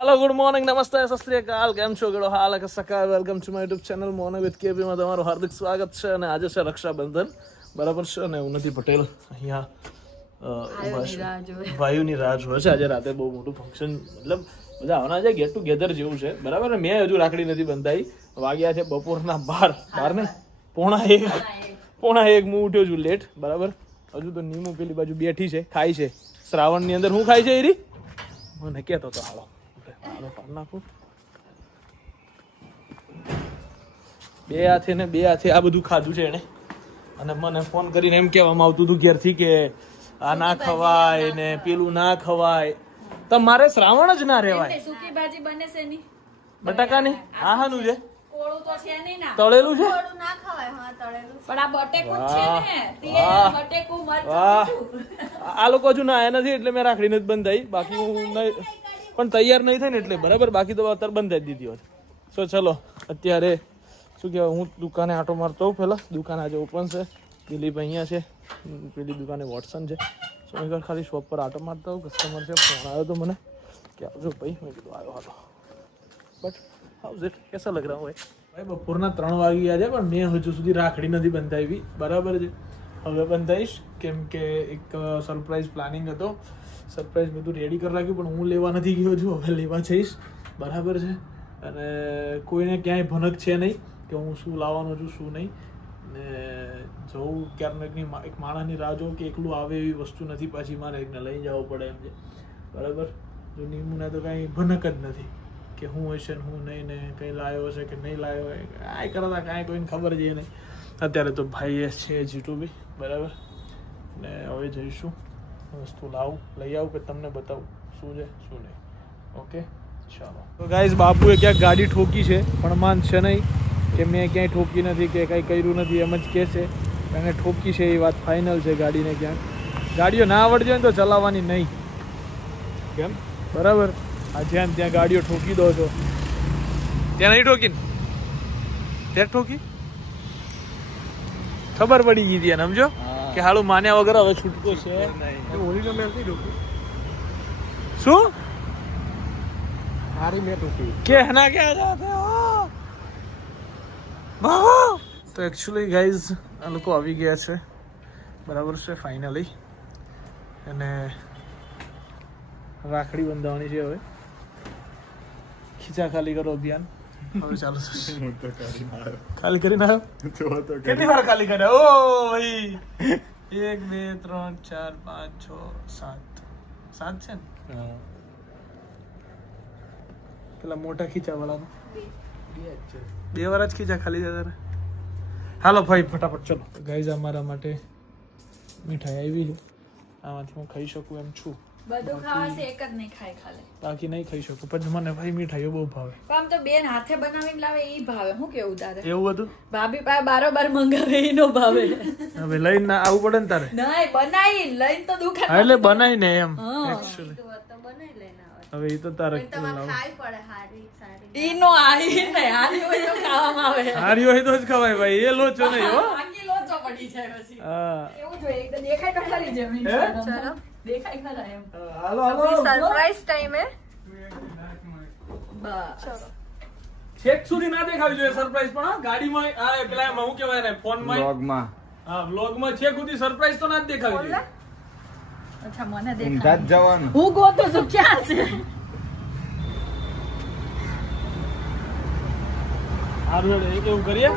Hello good morning नमस्ते सत श्री अकाल કેમ છો ગળો હાલ કે સકા welcome to my YouTube channel morning with KP માં તમારું હાર્દિક સ્વાગત છે અને આજે છે રક્ષાબંધન બરાબર છે અને ઉન્નતિ પટેલ અહીંયા ભાઈઓની રાહ જોવે છે આજે રાતે બહુ મોટું ફંક્શન મતલબ બધા આવવાના છે ગેટ ટુગેધર જેવું છે બરાબર ને મેં હજુ રાખડી નથી બંધાઈ વાગ્યા છે બપોરના 12 ને પોણા એક હું ઉઠ્યો છું લેટ બરાબર હજુ તો નીમુ પેલી બાજુ બેઠી છે ખાય છે શ્રાવણની અંદર હું ખાય છે એરી મને કહેતો તો હાલો નાખું બે હાથે આ બધું ખાધું છે એને અને મને ફોન કરીને એમ કહેવામાં આવતું હતું ઘેરથી કે આ ના ખવાય ને પેલું ના ખવાય તમારે શ્રાવણ જ ના રહેવાય સૂકી ભાજી બને છે ની બટાકાની હાનું છે કોળું તો છે નહીં ના તળેલું છે કોળું ના ખવાય હા તળેલું પણ આ બટેકું છે ને તેલ બટેકું મરચું આ લોકો હજુ ના આયા નથી એટલે મેં રાખડીને જ બંધાઈ બાકી હું નહીં પણ તૈયાર નહીં થાય ને એટલે બરાબર બાકી તો અત્યારે બંધાઈ દીધી હોત સો ચલો અત્યારે શું કહેવાય હું દુકાને આટો મારતો હોઉં પહેલાં દુકાન આજે ઓપન છે દિલીપ અહીંયા છે પેલી દુકાને વોટસન છે સો મેં ખાલી શોપ પર આટો મારતા હોઉં કસ્ટમર છે ફોન આવ્યો તો મને કે આવજો ભાઈ મેં કીધું આવ્યો હાલો બટ હાઉઝ ઇટ કેસા લગ રહા હોય ભાઈ બપોરના 3 વાગી ગયા છે પણ મેં હજુ સુધી રાખડી નથી બંધાવી બરાબર છે હવે બંધાઈશ કેમ કે એક સરપ્રાઈઝ પ્લાનિંગ હતો સરપ્રાઈઝ બધું રેડી કરી રાખ્યું પણ હું લેવા નથી ગયો છું હવે લેવા જઈશ બરાબર છે અને કોઈને ક્યાંય ભનક છે નહીં કે હું શું લાવવાનો છું શું નહીં ને જવું ક્યારેકની એક માણસની રાહ જોઉં કે એકલું આવે એવી વસ્તુ નથી પાછી મારે એકને લઈ જવું પડે એમ છે બરાબર જો નીમુને તો કાંઈ ભનક જ નથી કે હું હશે ને હું નહીં ને કંઈ લાવ્યો હશે કે નહીં લાવ્યો હોય કાંઈ કરતા કાંઈ કોઈને ખબર જ નહીં અત્યારે તો ભાઈ એ છે જીટુ બી બરાબર ને હવે જઈશું વસ્તુ લાવું લઈ આવું કે તમને બતાવું શું છે શું નહીં ઓકે ચાલો તો ગાઈઝ બાપુએ ક્યાંક ગાડી ઠોકી છે પણ માન છે નહીં કે મેં ક્યાંય ઠોકી નથી કે કાંઈ કર્યું નથી એમ જ કહે છે એને ઠોકી છે એ વાત ફાઇનલ છે ગાડીને ક્યાંક ગાડીઓ ના આવડતી હોય ને તો ચલાવવાની નહીં કેમ બરાબર આ જ્યાં ત્યાં ગાડીઓ ઠોકી દો છો ત્યાં નહીં ઠોકીને ત્યાં ઠોકી ખબર પડી ગઈ હતી એને સમજો કે હાલું માન્યા વગર હવે છૂટકો છે શું कहना क्या चाहते हो बाबा તો એકચ્યુઅલી ગાઈઝ આ લોકો આવી ગયા છે બરાબર છે ફાઇનલી અને રાખડી બંધાવવાની છે હવે ખીચા ખાલી કરો અભિયાન હવે ચાલુ થશે ખાલી કરીને આવ્યો કેટલી વાર ખાલી કર્યા ઓ ભાઈ 1 2 3 4 5 6 7 છે ને પેલા મોટા ખીચા વાળામાં 2 વાર જ ખીચા ખાલી જતા હાલો ભાઈ ફટાફટ ચલો ગાઈઝ અમારા માટે મીઠાઈ આવી છે આમાંથી હું ખાઈ શકું એમ છું બધું ખાવાશે એક જ નહીં ખાય ખાલે બાકી નહીં ખાઈ શકું પણ મને ભાઈ મીઠાઈઓ બહુ ભાવે આમ તો બેન હાથે બનાવીને લાવે ઈ ભાવે હું કેવું તારે એવું હતું ભાભી પાસે બારોબાર મંગાવે ઈ નો ભાવે હવે લઈને આવવું પડે ને તારે નહીં બનાવી લઈને તો દુકાન એટલે બનાવીને એમ એકચ્યુઅલી તો બનાવી લઈને આવે હવે એ તો તારે ખાઈ પડે હારી સારી ઈ નો આઈ ને હારી હોય તો ખાવામાં આવે હારી હોય તો જ ખવાય ભાઈ એ લોચો નહીં હો બાકી લોચો પડી જાય પછી હા એવું જોઈએ એકદમ દેખાય તો ખરી જેમ ચલો દેખાય ખરા એમ હાલો હાલો સરપ્રાઈઝ ટાઈમ હે બસ છેક સુધી ના દેખાવી જોઈએ સરપ્રાઈઝ પણ હા ગાડીમાં આ પેલા હું કહેવાય ને ફોનમાં વ્લોગમાં હા વ્લોગમાં છેક સુધી સરપ્રાઈઝ તો ના જ દેખાવી જોઈએ અચ્છા મને ઊંધા જ જવાનું હું ગોતો છું ક્યાં છે હારું એવું કરીએ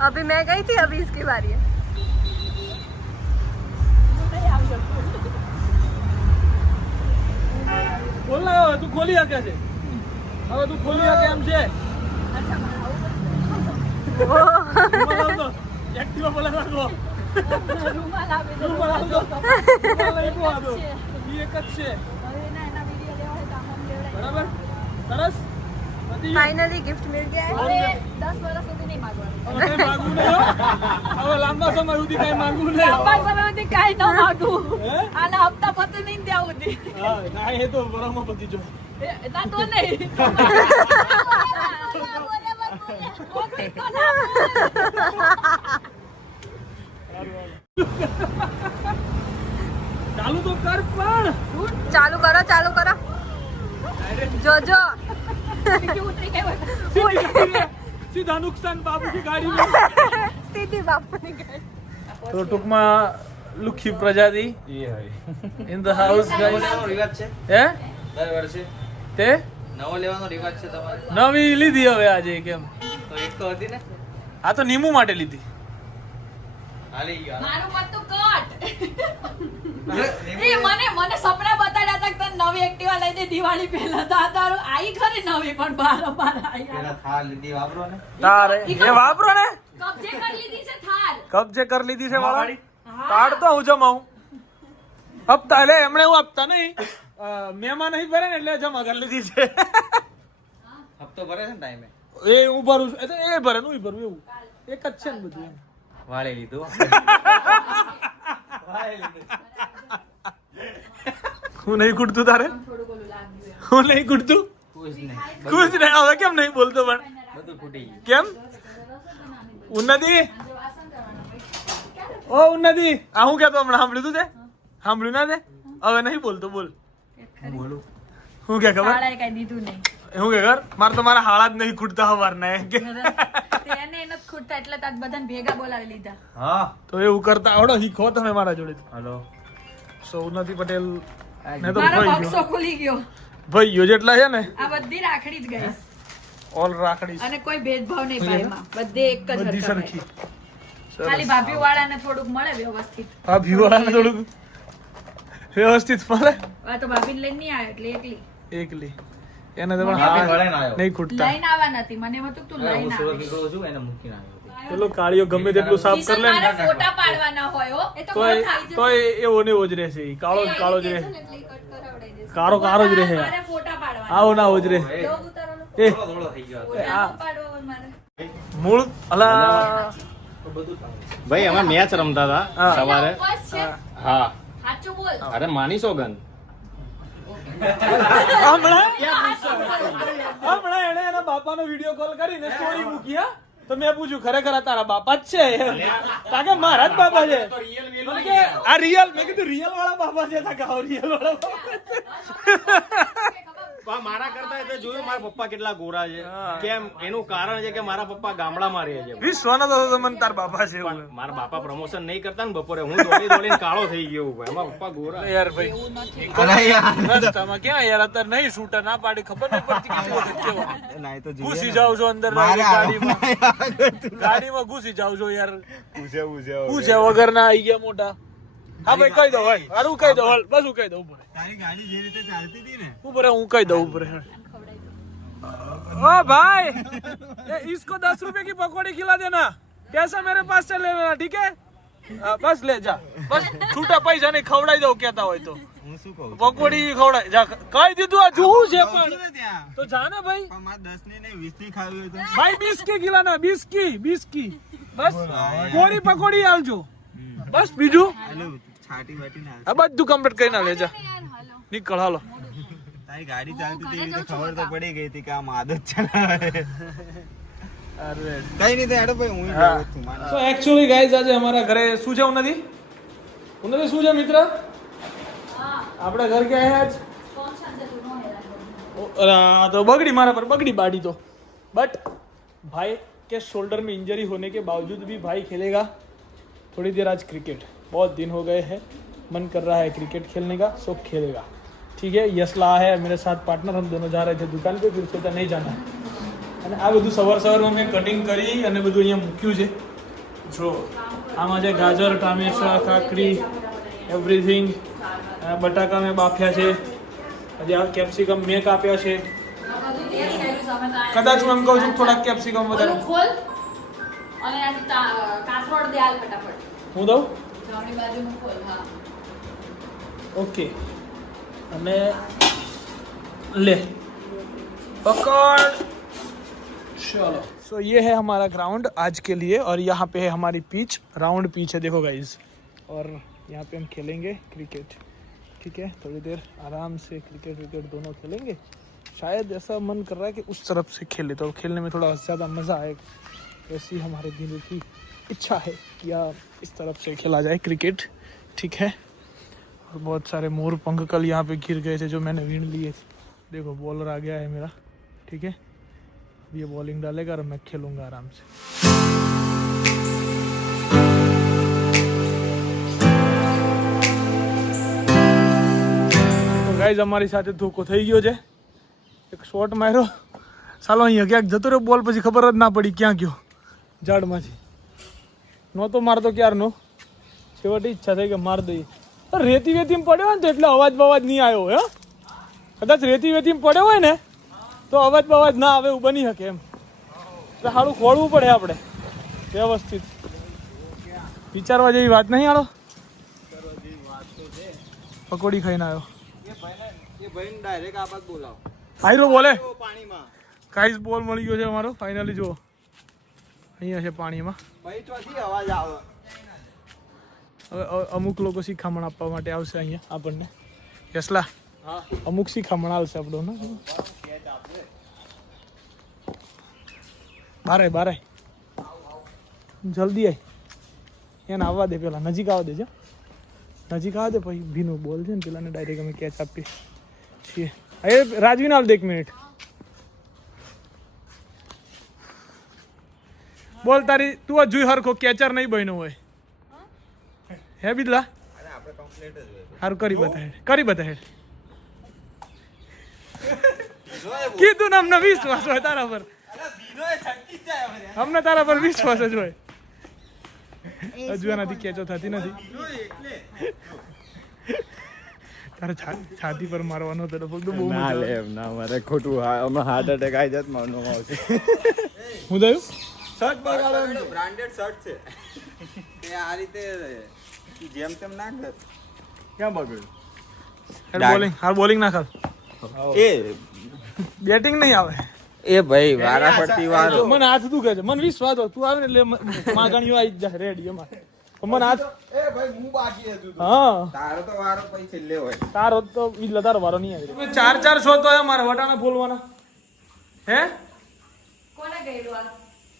अभी मैं गई थी अभी इसकी बारी है બોલ ના હવે તું ખોલી શકે છે હવે તું ખોલી શકે એમ છે એક્ટિવા બોલે રાખો રૂમાલ આપી દો રૂમાલ આપી દો રૂમાલ લઈ આવો એ એક જ છે હવે ના એના વિડિયો લેવા હોય તો આમ લેવડાય બરાબર સરસ फाइनली गिफ्ट मिल गया है હવે 10 વર્ષ સુધી નહીં માંગવાનું હવે કઈ માંગવું નહીં હો. હવે લાંબા સમય સુધી કઈ માંગવું નહીં લાંબા સમય સુધી કાંઈ ન માંગું હે? આના હપ્તા પતે નહીં ત્યાં સુધી હા ના એ તો બરાબર પતી જો ના તો નહીં ચાલુ તો કર પણ ચાલુ કરો જોજો સીધા નુકસાન બાબુની ગાડી સીધી બાપુની ગાડી. તો ટૂંકમાં લુખી પ્રજાતિ ઇન ધ હાઉસ ગાઈસ. રિવાજ છે હે દર વર્ષે તે નવો લેવાનો રિવાજ છે તમારે નવી લીધી હવે આજે કેમ તો એક તો હતી ને આ તો નીમુ માટે લીધી. હાલી ગયો મારું મત તો કટ એ મને સપના બતાડ્યા હતા કે તને નવી એક્ટિવા લઈ દે દિવાળી પહેલા તો આ તારું આઈ ખરી નવી પણ બાર આઈ પેલા થાર લીધી વાપરો ને તારે એ વાપરો ને કબજે કરી લીધી છે થાર કબજે કરી લીધી છે વાળા. કાર્ડ તો હું જમાવું હપ્તા એટલે એમણે હું હપ્તા નહીં મહેમાન નહીં ભરે ને એટલે જમા કરી લીધી છે. હપ્તો ભરે છે ને ટાઈમે એ હું ભરું છું એટલે એ ભરે હું ભરું એવું એક જ છે ને બધું એમ. વાળી લીધું હું નહીં કૂટતું તારે હું નહીં કૂટતું કુછ નહીં કુછ નહીં હવે કેમ નહીં બોલતો પણ બધું ફૂટી ગયું કેમ ઉન્નતિ ઓ ઉન્નતિ આ હું કહેતો હમણાં સાંભળ્યું તું તે સાંભળ્યું ના તે હવે નહીં બોલતો બોલ બોલું હું કે ખબર શાળાએ કઈ દીધું નહીં હું કે કર મારે તો મારા હાળા જ નહીં ખૂટતા હવારના કે તેને એને જ ખૂટતા એટલે તાત બધાને ભેગા બોલાવી લીધા હા તો એવું કરતા આવડો શીખો તમે મારા જોડે હલો સો ઉન્નતિ પટેલ ને તો મારો ભાઈ બોક્સો ખુલી ગયો ભાઈઓ જેટલા છે ને આ બધી રાખડી જ ગઈ ઓલ રાખડી અને કોઈ ભેદભાવ નહીં ભાઈમાં બધે એક જ બધી હરખા સરખી ભાઈ. ખાલી ભાભી વાળાને થોડુંક મળે વ્યવસ્થિત આ ભીવાળાને થોડુંક વ્યવસ્થિત મળે આ તો ભાભીને લઈને નહીં આવ્યો એટલે એકલી એકલી એને તો પણ હા હા વળે ના આવ્યો નહીં ખૂટતા લઈને આવવા નથી મને એમ હતું કે તું હું લઈને સુરત આવીશ. નીકળું છું એને મૂકીને આવ્યો પેલો કાળિયો ગમે તેટલું સાફ કરી કિશન લે ને મારે ફોટા પાડવાના હોય હો એ તો તોય કોણ ખાઈ જશે? તોય એવો ને એવો જ રહેશે ઈ. કાળો જ કાળો જ રહે કાળો કાળો જ રહે મારે ફોટા પાડવાના આવો ના આવો જ રહે જો ઉતારવાનો એ થોડો થોડો થઈ ગયો ફોટા ન પાડવા હોય મારે મૂળ અલા ભાઈ અમે મેચ રમતા હા. હતા સવારે ઉપવાસ છે? હા સાચું બોલ અરે માની સોગન હમણાં એને એના બાપાનો વિડીયો કોલ કરીને સ્ટોરી મૂકી હા તો મેં પૂછ્યું ખરેખર આ તારા બાપા જ છે કારણ કે મારા જ બાપા છે મને કે આ રિયલ મેં કીધું રિયલ વાળા બાપા છે તા કે રિયલ વાળા બાપા મારા કરતા એટલે જોયું મારા પપ્પા કેટલા ગોરા છે કેમ એનું કારણ છે કે મારા પપ્પા ગામડામાં રહે છે વિશ્વનો તો મને તાર બાપા છે એવું. મારા બાપા પ્રમોશન નહીં કરતા ને બપોરે હું દોડીને કાળો થઈ ગયો ભાઈ અમારા પપ્પા ગોરા યાર ભાઈ રસ્તામાં ક્યાં યાર અત્યારે નહીં શૂટર ના પાડી ખબર નહીં પડતી કે વખત કેવો ઘૂસી જાવ છો અંદર ગાડીમાં ઘૂસી જાવ છો યાર પૂછે વગર ના આવી ગયા મોટા હા ભાઈ કહી દો ભાઈ હારું કહી દો હાલ બસ હું કહી દઉં તારી ગાડી જે રીતે ચાલતી હતી ને ઉપર હું કહી દઉં ઉપર ओ भाई ये इसको 10 रुपए की पकौड़ी खिला देना पैसा मेरे पास से ले लेना ठीक है बस ले जा बस छूटा पैसा नहीं खवડાવી દઉં કેતા હોય તો હું શું કહું પકોડી ખવડાવી જા કહી દીધું આ જોવું છે પણ ત્યાં તો જા ને ભાઈ પણ મારે 10 ની નહીં 20 ની ખાવી હોય તો ભાઈ 20 की खिलाना 20 की બસ કોરી પકોડી આલજો બસ બીજું હાલો છાટી વાટી ના આ બધું કમ્પ્લીટ કરીને લે જા નીકળ હાલો તારી ગાડી ચાલતી હતી એવી તો ખબર તો પડી ગઈ હતી કે આ આદત ચલાવે અરે કઈ નહીં તો હેડો ભાઈ હું જાઉં છું મારે તો એકચ્યુઅલી ગાઈઝ આજે અમારા ઘરે શું છે ઉન્નતિ શું છે મિત્ર આપણા ઘર કે આયા આજ तो बगड़ी मारा पर बगड़ी बाड़ी तो बट भाई के शोल्डर में इंजरी होने के बावजूद भी भाई खेलेगा थोड़ी देर आज क्रिकेट बहुत दिन हो गए हैं मन कर रहा है क्रिकेट खेलने का सो खेलेगा ठीक है यसला है मेरे साथ पार्टनर हम दोनों जा रहे थे दुकान पे फिर सोचा नहीं जाना અને આ બધું સવારમાં મેં કટિંગ કરી અને બધું અહીંયા મૂક્યું છે જો આમાં છે ગાજર ટામેટા કાકડી એવરીથિંગ બટાકા મેં બાફ્યા છે હજી આ કેપ્સિકમ મેં કાપ્યા છે કદાચ હું એમ કહું છું થોડાક કેપ્સિકમ વધારે ખોલ અને આની કાથરોડ દે હાલ ફટાફટ હું દઉં જમણી બાજુનું ખોલ હા ओके અને ले पकड़ चलो सो ये है हमारा ग्राउंड आज के लिए और यहाँ पे है हमारी पिच राउंड पिच है देखो गाइज और यहाँ पे हम खेलेंगे क्रिकेट ठीक है थोड़ी देर आराम से क्रिकेट विकेट दोनों खेलेंगे शायद ऐसा मन कर रहा है कि उस तरफ से खेले तो खेलने में थोड़ा ज़्यादा मज़ा आएगा ऐसी हमारे दिल की इच्छा है कि इस तरफ से खेला जाए क्रिकेट ठीक है और बहुत सारे मोर पंख कल यहाँ पे गिर गए थे जो मैंने वीण लिए थे। देखो बॉलर आ गया है मेरा, ठीक है। ये बॉलिंग डालेगा और मैं खेलूंगा आराम से। तो गाइस અમારી સાથે ધોકો થઈ ગયો છે। એક શોટ માર્યો, સાલો અહીંયા ક્યાંક જતો રહ્યો બોલ, પછી ખબર જ ના પડી ક્યાં ગયો ઝાડમાંથી। નહોતો મારતો ક્યારનો, છેવટે ઈચ્છા થઈ કે માર દઈએ। રેતી વેતીમાં પડ્યો ને તો એટલે અવાજ બવાજ નહીં આવ્યો હે। કદાચ રેતી વેતીમાં પડ્યો હોય ને તો અવાજ બવાજ ના આવે એવું બની શકે એમ। એટલે સારું ખોળવું પડે આપણે વ્યવસ્થિત, વિચારવા જેવી વાત નહીં। હાલો પકોડી ખાઈને આવ્યો, આયરો બોલે કાંઈ બોલ મળી ગયો છે અમારો ફાઇનલી। જુઓ અહીંયા છે પાણીમાં। હવે અમુક લોકો શિખામણ આપવા માટે આવશે અહીંયા આપણને। યસલા અમુક શિખામણ આવશે આપણો। બારે બારે જલ્દી આય, એને આવવા દે, પેલા નજીક આવવા દેજો, નજીક આવવા દે, પછી ભીનું બોલ છે ને પેલાને ડાયરેક્ટ અમે કેચ આપીએ છીએ। એ રાજવીને હાલ દે 1 મિનિટ, બોલ તારી તું જ જોઈ હરખો કેચર નહીં બન્યો હોય હે બિદલા? સારું કરી બતાવે કીધું ને, અમને વિશ્વાસ હોય તારા પર, અમને તારા પર વિશ્વાસ જ હોય। હજુ એનાથી કેચો થતી નથી, તારે છાતી પર મારવાનો હતો બહુ ખોટું હાર્ટ એટેક આવી જાત મારવામાં આવશે। હું થયું શર્ટ બગાડો, બ્રાન્ડેડ શર્ટ છે તે આ રીતે જેમ તેમ ના કર, ક્યાં બગડ્યું? હાલ બોલિંગ ના કર, એ બેટિંગ નહીં આવે એ ભાઈ વારા ફરતી વાર મને હાથ દુખે છે, મને વિશ્વાસ હોય તું આવે ને એટલે માગણીઓ આવી જાય રેડી અમારે। મને હાથ એ ભાઈ હું બાકી હતું, હા તારો તો વારો પછી છેલ્લે હોય, તારો તો ઈલા તારો વારો નહીં આવે। 4 શોટ તો મારે વટાણા ફોલવાના હે? કોને કર્યું આ?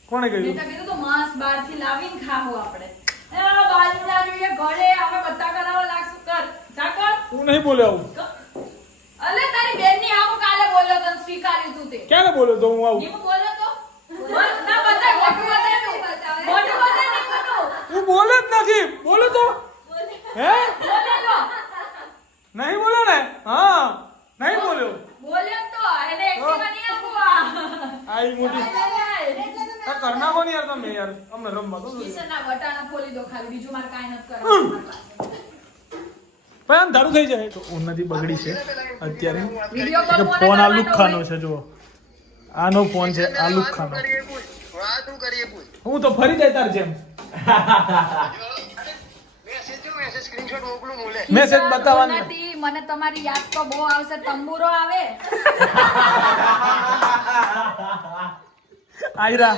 કોણે મેં કહ્યું? તો કીધું તો માંસ બહારથી લાવીને ખાવું આપણે। એ બાજુના જોઈએ ઘરે અમે બધા કરાવવા લાગશું, કર જા કર। હું નહીં બોલ્યો આવું, અલે તારી બેનની આવું કાલે બોલ્યો તને સ્વીકાર્યું તું તે ક્યારે બોલ્યો તો હું આવું? હું બોલ્યો તો ના બતાય મોટું બતાય તું મોટું બતાય નહીં મોટું હું બોલે જ નથી, બોલે તો હે બોલેલો નહીં બોલ્યો ને? હા નહીં બોલ્યો, બોલ્યો તો એને એક્ટિવા નહીં આપું આ આઈ મોટી આ કરના કોની યાર તમે યાર અમને રમવા દો। કિશનના વટાણા ફોલી દો ખાલી, બીજું મારે કાંઈ નથી કરવાનું। પણ આમ ધારું થઈ જાય તો ઉન્નતિ બગડી છે અત્યારે। વિડિયો કોલ કોને ફોન આ કરવાનો લુખાનો હોય? છે, જુઓ આનો ફોન છે, આ લુખાનો। હું તો ફરી જાય તાર જેમ મેસેજ બતાવવાનો ઉન્નતિ, મને તમારી યાદ તો બહુ આવશે, તંબુરો આવે આયરા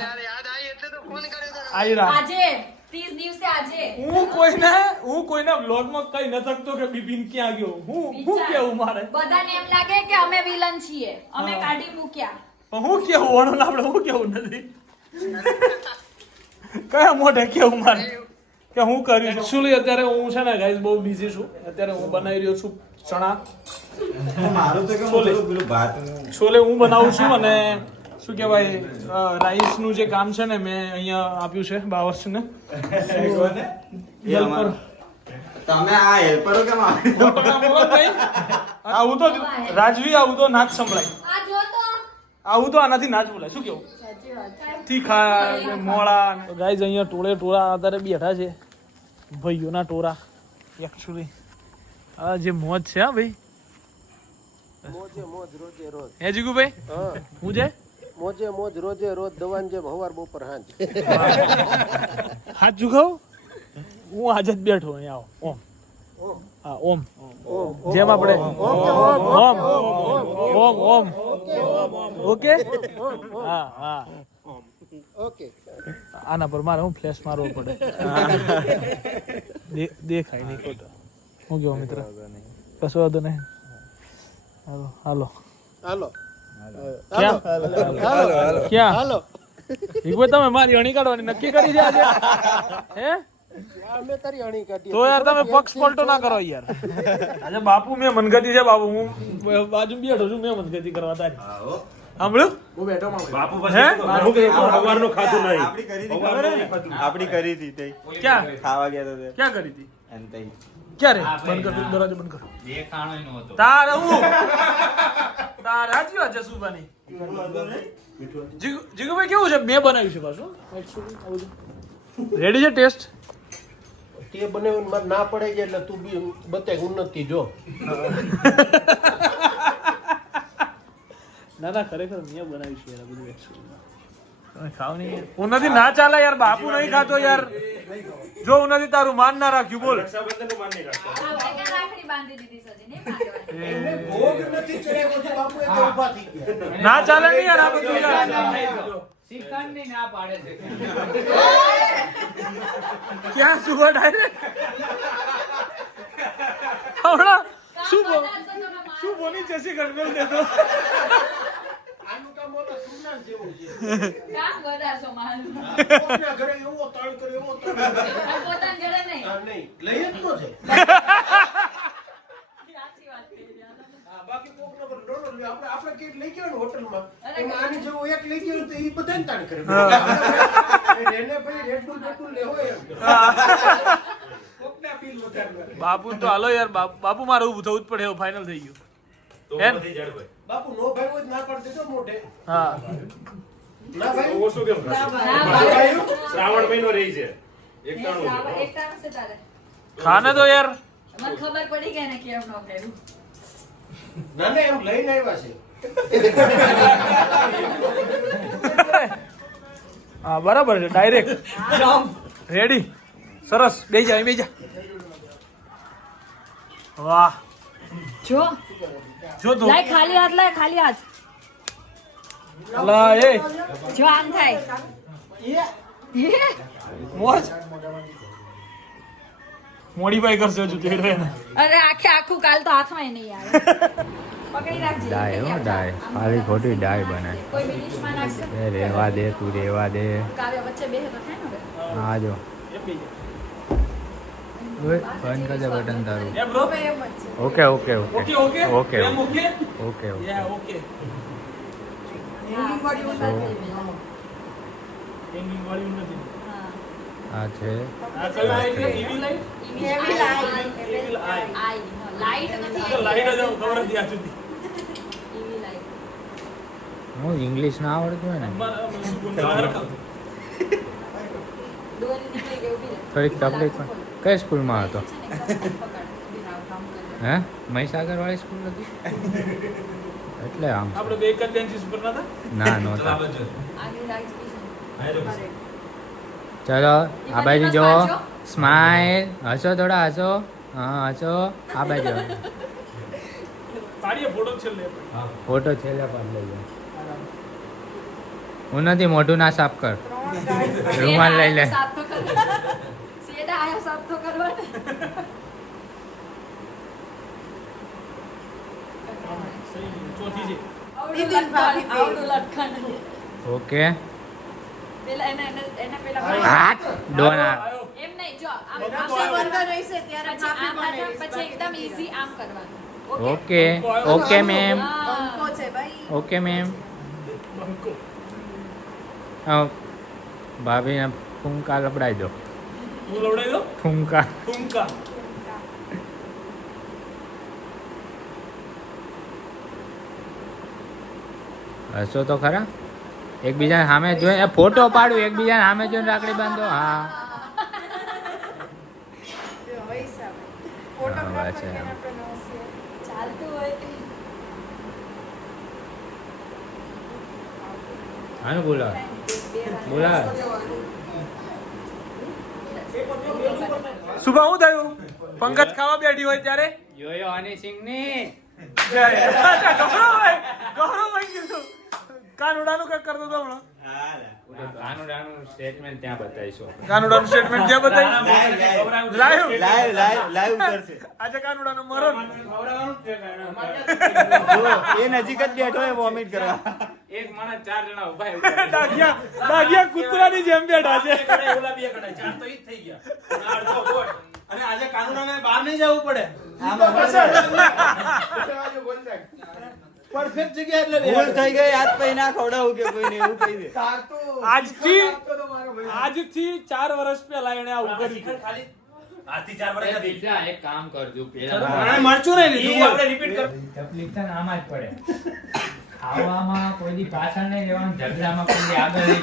આયરા આજે 30 દિવસે આજે હું કોઈના વ્લોગમાં કઈ ન શકતો કે બિપિન ક્યાં ગયો। હું કેવું મારે બધાને એમ લાગે કે અમે વિલન છીએ, અમે કાઢી મૂક્યા। પણ હું કેવું વણો ને આપણે હું કેવું નથી કયા મોઢે કેવું મારે કે હું કર્યું। એકચ્યુઅલી અત્યારે હું છે ને ગાઈસ બહુ બિઝી છું, અત્યારે હું બનાવી રહ્યો છું ચણા, મારું તો કેવું પેલું ભાત છોલે હું બનાવું છું, અને શું કહેવાય રાઈસ નું જે કામ છે ને મેં અહીંયા આપ્યું છે બાવર્ચને। તમે આ હેલ્પરો કેમ આવું તો રાજવી આવું તો નાચ સંભળાય, આ જો તો આવું તો આનાથી નાચ બોલાય। શું કેવું? તીખા મોળા ગાઈઝ અહીંયા ટોળા અત્યારે બેઠા છે, ભાઈઓના ટોળા। એકચ્યુઅલી આ જે મોજ છે હા ભાઈ, હે જીગુભાઈ હું છે મોજે મોજ રોજે રોજ દવાન જેમ હવાર બપોર હાંજ હાથ ઝુકાવ। હું આજ જ બેઠો અહીંયા આવો ઓમ, હા ઓમ જેમ આપણે ઓમ ઓમ ઓમ ઓકે હા હા ઓકે આના પર મારે હું ફ્લેશ મારવો પડે દેખાય નહીં ખોટો। હું કેવો મિત્ર? કશો વાંધો નહીં, હાલો હાલો હાલો ક્યાં હાલો? તમે મારી અણી કાઢવાની નક્કી કરી છે આજે હે? અમે તારી અણી કાઢીએ તો યાર તમે પક્ષ પલટો ના કરો યાર. આજે બાપુ મેં મનગતિ છે બાપુ, હું બાજુ બેઠો છું, મેં મનગતિ કરવા તારી. સાંભળ્યું? હે? આપડી કરી હતી તે ક્યાં ખાવા ગયા હતા ક્યાં કરી હતી? અને તઈ ક્યારે? બંધ કર, દરવાજો બંધ કર. તારે હું તારે સાચી વાત છે સુબાની. જીગુભાઈ કેવું છે? મેં બનાવ્યું છે પાછું. રેડી છે ટેસ્ટ? તે બનાવીને મારે ના પડે છે એટલે તું બી બતાય હું નથી જો ના ના ખરેખર મેં બનાવ્યું છે યાર બધું actually. તમે ખાવ નહીં યાર. ઉન્નતિ ના ચાલે યાર, બાપુ નહીં ખાતો યાર. જો ઉન્નતિ તારું માન ના રાખ્યું બોલ. આપણે ક્યાં રાખડી બાંધી દીધી સજી નહીં બાંધવાની. એમને ભોગ નથી ચડ્યા પછી બાપુ એ તો ઊભા થઈ ગયા ના ચાલે નહીં યાર આ બધું યાર. ક્યાં સુબહ ડાયરેક્ટ હમણાં શું બોલ શું બોલી જશે ગડબડ દેતો. આનું કામ મોટા સુનાર જેવું છે કામ વધારશો મારું. કોકના ઘરે એવો તાણ કરે એવો તાણ કરે. પોતાના ઘરે નહીં. આ નહીં લઈ જ નો છે સાચી વાત કરી રહ્યા. હા, બાકી કોકનો ઘર ડોલો લે આપણે કઈ લઈ ગયો ને હોટલમાં એમાં આની જેવું એક લઈ ગયો તો એ બધાને તાણ કરે એને પછી રેડબુલ લેવો એમ કોકના બિલ વધારે બાપુ તો હાલો યાર, બાપુ મારે ઊભું થવું જ પડે એવું ફાઇનલ થઈ ગયું. એમ? બાપુ નો ભાઈ હોય તો ના પાડ દેજો મોઢે હા ના ભાઈ શ્રાવણ મહિનો રહી છે એકટાણું છે તારે. ખાને તો યાર. મને ખબર પડી ગઈ ને કેમ ન કર્યું. ના ના એમ લઈને આવ્યા છે હા બરાબર છે, ડાયરેક્ટ રેડી. સરસ, બેસી જા બેસી જા. વાહ જો જો તો લાય ખાલી હાથ, લાય ખાલી હાથ. અલા એ જો આમ થાય. મોજ મોડીફાઈ કરશે હજુ તે એને. અરે આખે આખું કાલ તો હાથમાં નહીં આવે. પકડી રાખજે. ડાય હો ડાય, ખાલી ખોટી ડાય બને. કોઈ બી ડીશમાં નાખશે. એ રેવા દે, તું રેવા દે. કાવ્ય વચ્ચે બેસે તો થાય ને હવે. આ જો ઓય, બંધ કરજે બટન તારું. એ bro okay okay okay okay okay okay એમ okay okay okay. Yeah okay. Hanging વાળી નથી. આ છે આ કયું લાઈટ છે? Evil light? એવી લાઈટ. Evil eye. આઈ નો લાઈટ નથી. તો લાઈટ જ ખબર હતી આ સુધી. એવી લાઈટ. હું ઇંગ્લિશ ના આવડતું હોય ને દોરી નીકળી ગઈ ઊભી રહે. થોડીક તકલીફ પણ. કઈ સ્કૂલમાં હતો? હે, મહીસાગર વાળી સ્કૂલ હતી એટલે આમ આપણે બે એક જ બેન્ચીસ ઉપર નતા? ના નહોતા. આગળ રાખજે. ચલો આ બાજુ જો, સ્માઈલ, હસો થોડા હસો. હા હસો, આ બાજુ પાડીએ ફોટો છેલ્લે. ફોટો છેલ્લે પાડ લઈ જાય. હું નથી, મોઢું ના સાફ કર, રૂમાલ લઈ લે. સાફ તો કર. સીધા આયા સાફ તો કરવા ને. ચોથી છે. આવડું લટકણ. ઓકે પેલા એને પેલા હાથ ડોના. એમ નહીં, જો આમ પછી આમ હાથ, પછી એકદમ ઈઝી આમ કરવાનું. ઓકે ઓકે મેમ, હા. Okay ma'am. ભાભીને ફૂંકા લપડાઈ દો, હું લવડાઈ દો. ફૂંકા. ટૂંકા. હસો તો ખરા. એકબીજાને સામે જોઈને ફોટો પાડું, એકબીજાને સામે જોઈને રાખડી બાંધો. હા હા, બસ એમ. ચાલતું હોય તે. આનું બોલાવ બોલાવ. સુભા શું થયું? પંકજ ખાવા બેઠી હોય ત્યારે યોયો હની સિંહ ની ગૌરવભાઈ કીધું કાનુડાનું કઈક કરતો હતો હમણાં. કાનુડાનું સ્ટેટમેન્ટ ત્યાં બતાવીશું. કાનુડાનું સ્ટેટમેન્ટ જ્યાં બતાવ્યું લાઈવ લાઈવ ઉતરશે આજે કાનુડાનો મરણ. એ નજીક જ બેઠો એ વોમિટ કરવા એક ડાઘિયા કૂતરાની જેમ બેઠા છે. અને આજે કાનૂનાને બહાર નહીં જવું પડે. પરફેક્ટ જગ્યા એટલે ભૂલ થઈ ગઈ આજ પછી ના ખવડાવું કે કોઈને એવું કહી દે. આજથી 4 વર્ષ પહેલા એને આવું કર્યું. આજથી 4 વર્ષ નથી. બીજા એક કામ કરજો પેલા આને મરચું નહીં લીધું. ઈ આપણે રિપીટ કર. તકલીફ છે ને આમાં જ પડે. ખાવામાં કોઈ દી પાછળ નહીં રહેવાનું, ઝઘડામાં કોઈ દી આગળ નહીં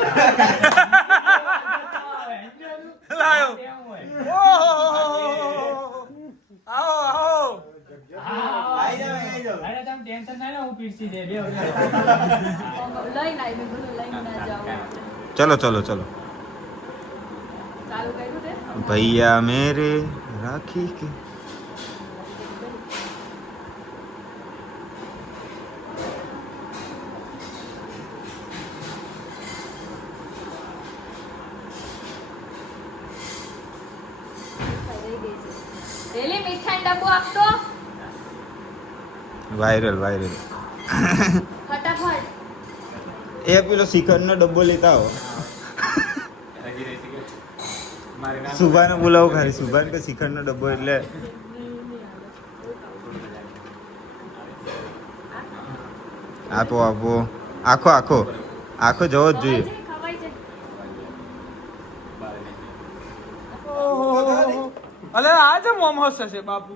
લાયો. થવાનું. આવો આવો. આઈ જાઓ. અરે તમે ટેન્શન ના લો, હું પીરસી દે લઈને આવી મેં બધું લઈને ના જાવ ચલો ચલો ચલો. ચાલુ કર્યું તે ભૈયા મેરે રાખી કે રેલી મીઠાઈ ડબ્બો આપતો વાયરલ વાયરલ. ફટાફટ એ પેલો શિખરનો ડબ્બો લેતા આવો. સુભાને બોલાવો ખાલી. સુભાન કે શિખરનો ડબ્બો એટલે આપો આપો. આખો આખો આખો જવો જ જોઈએ. ખવાઈ જાય અલે આજે મોમ હસ છે બાપુ.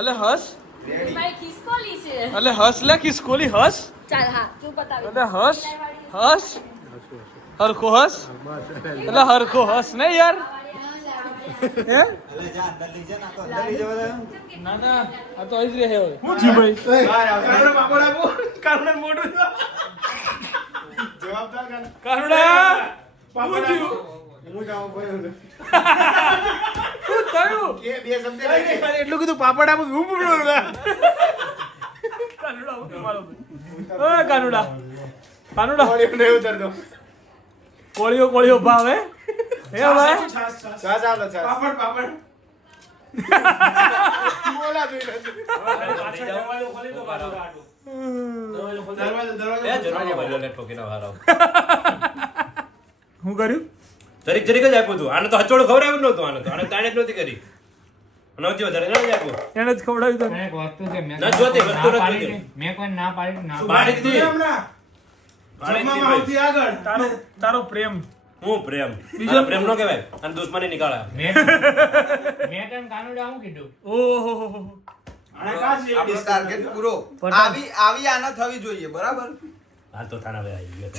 અલે હસ. ભાઈ ખિસકોલી છે અલે હસ લે કિસકોલી હસ. ચાલ હા તું બતાવી અલે હસ હસ હરખો હસ. એટલે હરખો હસ ને યાર. હે ના ના આ તો અહીં જ રહે હવે. જી ભાઈ કાનૂના પાપડ આપો. કાનૂના મોઢું જો. જવાબદાર કાનુડા પાપડ શું આપો. થયું? હું જાઉં ભાઈ શું થયું? કે બે શબ્દ લઈ એટલું કીધું પાપડ આપો. હું બોલું. કાનુડા હું તમારો ભાઈ. ઓય કાનુડા કાનુડા નહીં ઉતરતો. કોળીઓ કોળીઓ ભાવે હે ભાઈ. છાસ આપો છાસ પાપડ પાપડ. બોલા દે હું કર્યું? જરીક જરીક જ આપ્યું હતું. આને તો હચોડું ખવડાવ્યું નહોતું. આને તો આને તાણે જ નહોતી કરી. નહોતી વધારે ના જ આપ્યું. એને જ ખવડાવ્યું તને. એક વસ્તુ છે મેં ના જોતી, વસ્તુ ના નથી પાડી જોતી. મેં કોઈ ના પાડી ના પાડી દીધી. તારો પ્રેમ. હું પ્રેમ. બીજો બીજો પ્રેમ નો કહેવાય. અને દુશ્મની નીકાળે. મેં તને કાનુડા શું કીધું? ઓહો આપણો ટાર્ગેટ પૂરો. આવી આવી આના થવી જોઈએ બરાબર. હાલ તો થાના ભાઈ આવી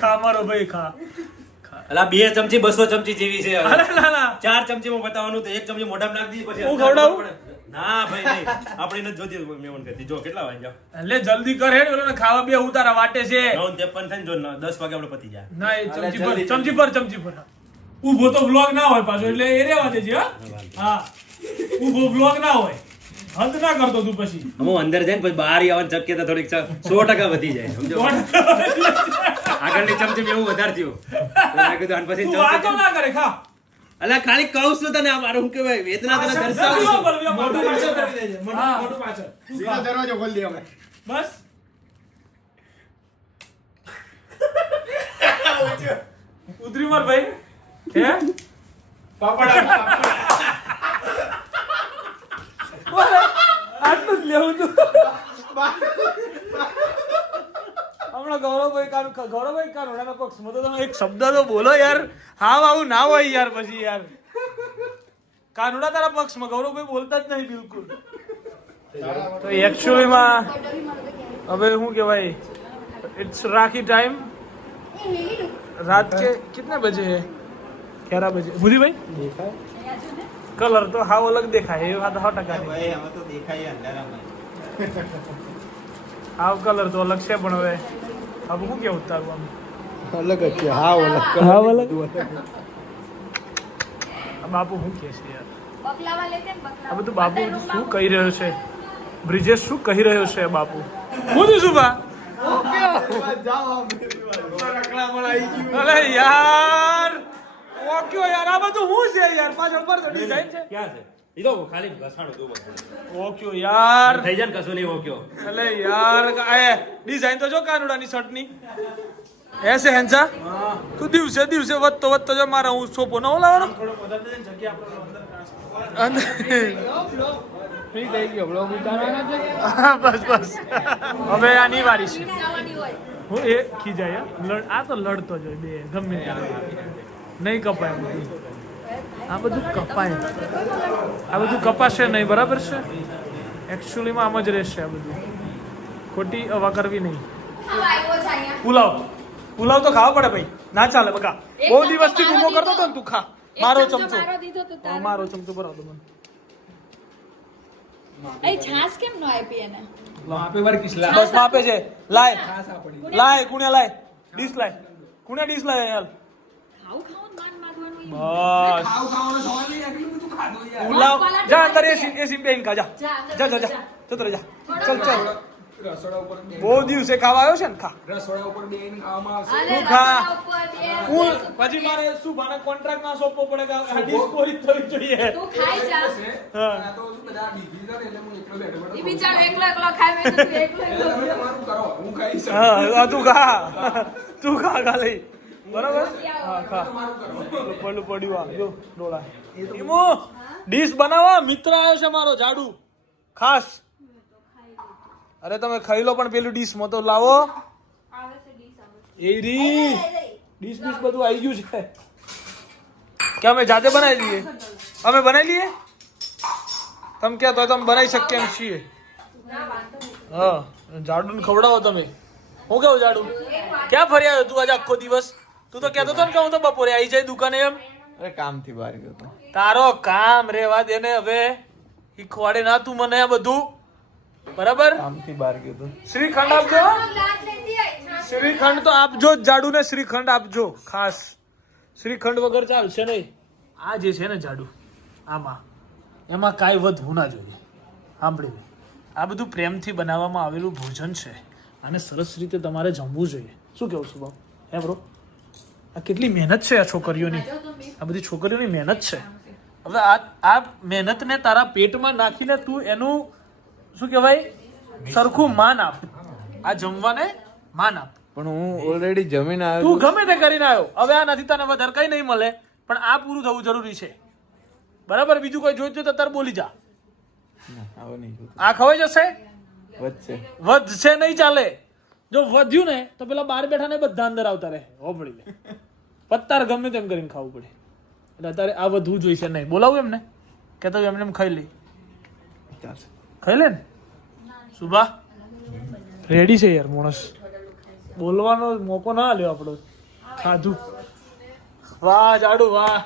ખા મારો ભાઈ ખા. અલા 2 ચમચી 200 ચમચી જેવી છે. અરે ના ના 4 ચમચીમાં બતાવવાનું તો 1 ચમચી મોઢામાં નાખી દીધી પછી હું ખવડાવું? ના ભાઈ નહીં. આપણે નથી જોતી મેવન કરતી. જો કેટલા વાગ્યા? એટલે જલ્દી કર હેડ ઓલો ને ખાવા બે ઉતારા વાટે છે. 9:53 થઈને જો 10 વાગે આપણે પતી જાય. ના એ ચમચી પર ઊભો તો વ્લોગ ના હોય પાછો એટલે એ રેવા દેજે. હા ઊભો વ્લોગ ના હોય. હદ ના કરતો તું પછી. હું અંદર જઈને પછી બહાર આવવાની શક્યતા થોડીક 100% વધી જાય. સમજો? આગળની ચમચી એવું વધારે થયું. મેં કીધું આને પછી તું વાતો ના કરે ખા. અલા ખાલી કહું છું તને. આ મારું શું કહેવાય વેદના તને દર્શાવું છું. મોઢું પાછળ કરી દેજે. મોઢું પાછળ. સીધો દરવાજો ખોલી દે અમે બસ ઉતરી માર ભાઈ. હે પાપડ આટલું જ લેવું તું. હમણાં ગૌરવભાઈ કાનુડાના પક્ષમાં તો તમે એક શબ્દ તો બોલો યાર. હા આવું ના હોય યાર પછી યાર. કાનુડા તારા પક્ષમાં, ગૌરવભાઈ બોલતા જ નહીં બિલકુલ. તો એકચ્યુઅલીમાં હવે શું કહેવાય, इट्स राखी टाइम रात के कितने बजे है? 11 बजे. भूरी भाई कलर तो हाव अलग देखा है ये बात 100% ભાઈ અમે તો દેખાય અંધારામાં. हाव कलर तो अलग से પણ હવે अब હું કે ઉતારવાનું અલગ જ છે હા ઓલા હાવ અલગ. બાપુ શું કહે છે યાર? બકલાવા લેતે ને આ બકલાવા બધું બાપુ શું કહી રહ્યો છે? બ્રિજેશ શું કહી રહ્યો છે બાપુ? હું થયું શું બા? અરે યાર ઓક્યો યાર, આ બધું શું છે યાર? પાછળ પર ડિઝાઇન છે. ક્યાં છે? ઈ તો ખાલી ઘસાણું તું બધું. ઓક્યો યાર થઈ જાય ને કશું નહીં ઓક્યો. અલે યાર એ ડિઝાઇન તો જો કાનુડાની શર્ટની એસે હેન્સા તું દિવસે દિવસે વધતો જો મારા હું સોપો ન લાવવાનો અંદર ફ્રી થઈ ગયો બ્લોગ ઉતારવાનો છે હા, બસ હવે આની વારી છે જવાની હોય. હું એ ખીજાય આ તો લડતો જ હોય બે ગમે ત્યારે નહીં કપાય આ બધું કપાય આ બધું કપાશે નહીં બરાબર છે એકચ્યુઅલીમાં આમ જ રહેશે આ બધું ખોટી હવા કરવી નહીં ખાવા આવ્યો છે અહીંયા. પુલાવ તો ખાવા પડે ભાઈ ના ચાલે બકા એક બહુ ચમચો દિવસથી મારો ડૂબો કરતો દીધો. હતો ને તું ખા એક મારો ચમચો ચમચો મારો દીધો તો તારે. મારો ચમચો ભરાવ દો મને એ છાશ કેમ ન આપી એને? બસ માપે છે લાય કુણ્યા લાય ડીશ લાય કુણ્યા ડીશ લાય યાર ખાવું માન માગવાનું ઈ. બસ પુલાવ જા અંદર એસી બેન ખા જા જા, જા અંદર જા જા. જા ચલ જા ચલ બહુ દિવસે ખાવા આવ્યો છે ને ખા અરે તું રસોડા ખા. ઉપર બે હું પછી મારે શું ભાને કોન્ટ્રાક્ટ ના સોંપવો પડે કે આ ડીશ કોરી થવી જોઈએ તું ખાઈ જા. હા ઈ બિચારો એકલો ખાય મેં કીધું એકલો હા તું ખા ખાલી બરાબર હા ખા પડ્યું પડ્યું આ જો ડોળા ઈમો ડીશ બનાવવા મિત્ર આવ્યો છે મારો જાડુ ખાસ અરે તમે ખાઈ લો પણ પેલું ડીશ માં તો લાવો એ રી ડીશ બીશ બધું આવી ગયું છે કે અમે જાતે બનાવી લઈએ અમે બનાવી લઈએ તમે ક્યાં તો તમે બનાવી શકીએ એમ છીએ હા જાડુ ને ખવડાવો તમે હું કેવું જાડુ ક્યાં ફરી આવ્યો તું આજે આખો દિવસ તું તો કહેતો હતો ને કે હું તો બપોરે આવી જાય દુકાને એમ અરે કામથી બહાર ગયો તો. તારો કામ રેવા દે ને હવે શીખવાડે ના તું મને આ બધું બરાબર કામથી બહાર ગયો તો. શ્રીખંડ આપજો શ્રીખંડ તો આપજો જ જાડુ ને શ્રીખંડ આપજો ખાસ શ્રીખંડ વગર ચાલશે નહીં આ જે છે ને જાડુ આમાં એમાં કાંઈ વધવું ના જોઈએ સાંભળી લે આ બધું પ્રેમથી બનાવવામાં આવેલું ભોજન છે અને સરસ રીતે તમારે જમવું જોઈએ શું કેવું છું બાબુ હે બ્રો આ કેટલી મહેનત છે આ છોકરીઓની આ બધી છોકરીઓની મહેનત છે હવે આ મહેનતને તારા પેટમાં નાખીને તું એનું શું કહેવાય સરખું માન આપ આ જમવાને માન આપ પણ હું ઓલરેડી જમીને આવ્યો તું ગમે તે કરીને આવ્યો હવે આ નથી તને વધારે કઈ નહીં મળે પણ આ પૂરું થવું જરૂરી છે બરાબર બીજું કોઈ જોઈતું તો તાર બોલી જા આવો નહીં જોતો. આ ખવાઈ જશે વચ્ચે વધશે નહીં ચાલે જો વધ્યું ને તો પેલા બહાર બેઠા ને બધા અંદર આવતા રહે હોપડી લે પત્તાર ગમે તેમ કરીને ખાવું પડે એટલે અત્યારે આ વધવું જોઈશે નહીં બોલાવું એમને કે તો એમને એમ ખાઈ લે ચાલશે. ખાઈ લે ને સુભા રેડી છે યાર માણસ બોલવાનો મોકો ના લ્યો આપણો ખાધું વાહ જાડુ વાહ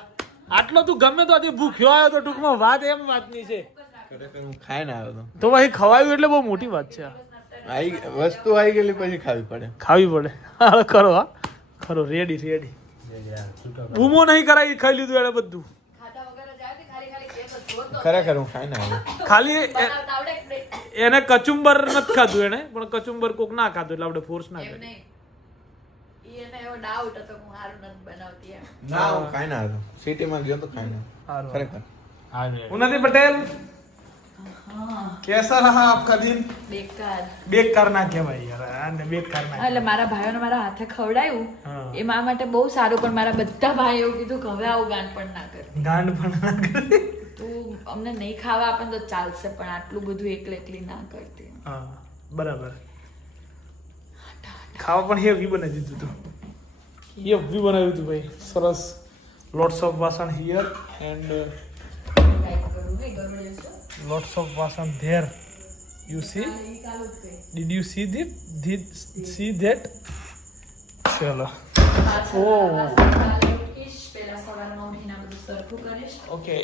આટલો તું ગમે તો આજે ભૂખ્યો આવ્યો તો ટૂંકમાં વાત એમ વાતની છે ખરેખર હું ખાઈને આવ્યો તો. તો ભાઈ ખવાયું એટલે બહુ મોટી વાત છે આ. વસ્તુ આવી ગયેલી પછી ખાવી પડે. ખાવી પડે હા ખરો હા ખરો રેડી બૂમો નહીં કરાય ખાઈ લીધું એને બધું ખાતા વગર જ આવે ખાલી ખાલી કે તો જોતો ખરેખર હું ખાઈને આવ્યો. ખાલી બનાવતા આવડે કે નહીં? એને કચુંબર નથી ખાધું એને પણ કચુંબર કોક ના ખાધું એટલે આપણે ફોર્સ ના એમ કરીએ નહીં. ઈ એને એવો ડાઉટ હતો કે હું હારું નથી બનાવતી એમ. ના હું ખાઈને આવ્યો. સિટીમાં ગયો તો ખાઈને આવ્યો. હારું. ખરેખર उन्नति पटेल कैसा रहा आपका दिन બેકાર. बेकार ना क्या भाई यार आने बेकार ना એટલે મારા ભાઈઓને મારા હાથે ખવડાવ્યું હા. એ મારા માટે બહુ સારું પણ મારા બધા ભાઈ એવું કીધું કે હવે આવું ગાન પણ ના કર गांड पण ना करे તું અમને નહીં ખાવા આપે ને તો ચાલશે પણ આટલું બધું એકલી ના કરતી. हाँ बराबर ખાવા પણ હેવી બનાવી દીધું તું હેવી બનાવ્યું તું ભાઈ સરસ લોટ્સ ઓફ વાસણ here and lots of vasan there you see did you see see that chalo okay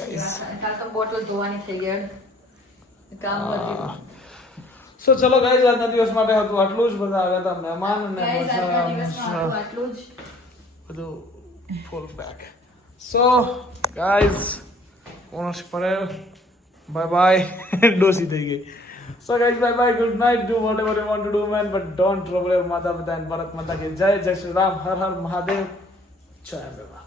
guys bottle ધોવાની થઈ ગઈ કામ વધ્યું. so ચલો guys આજના દિવસ માટે હતું આટલું જ બધા આવ્યા હતા મહેમાન અને Guys, આજના દિવસમાં હતું આટલું જ. બધું full back so guys Onosh Patel bye bye dosi થઈ ગઈ so guys bye bye good night do whatever you want to do man but don't trouble your mother and Bharat Mata ki jai jai Shri Ram har har Mahadev jai Baba